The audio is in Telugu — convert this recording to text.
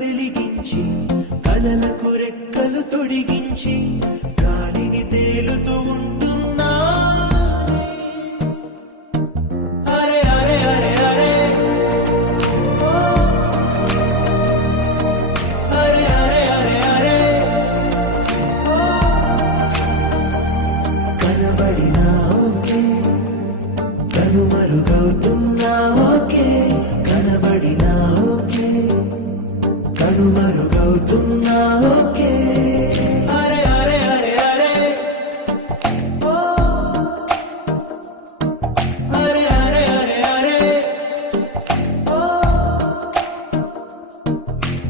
వెలిగించి కలలకు రెక్కలు తొడిగించి గాలిని తేలుతూ ఉంటున్నా అరే అరే అరే అరే అరే అరే అరే అరే కనబడినా ఓకే కనుమరుగవుతున్నా ఓకే కనబడినా ఓకే కనుమరుగవుతున్నా ఓకే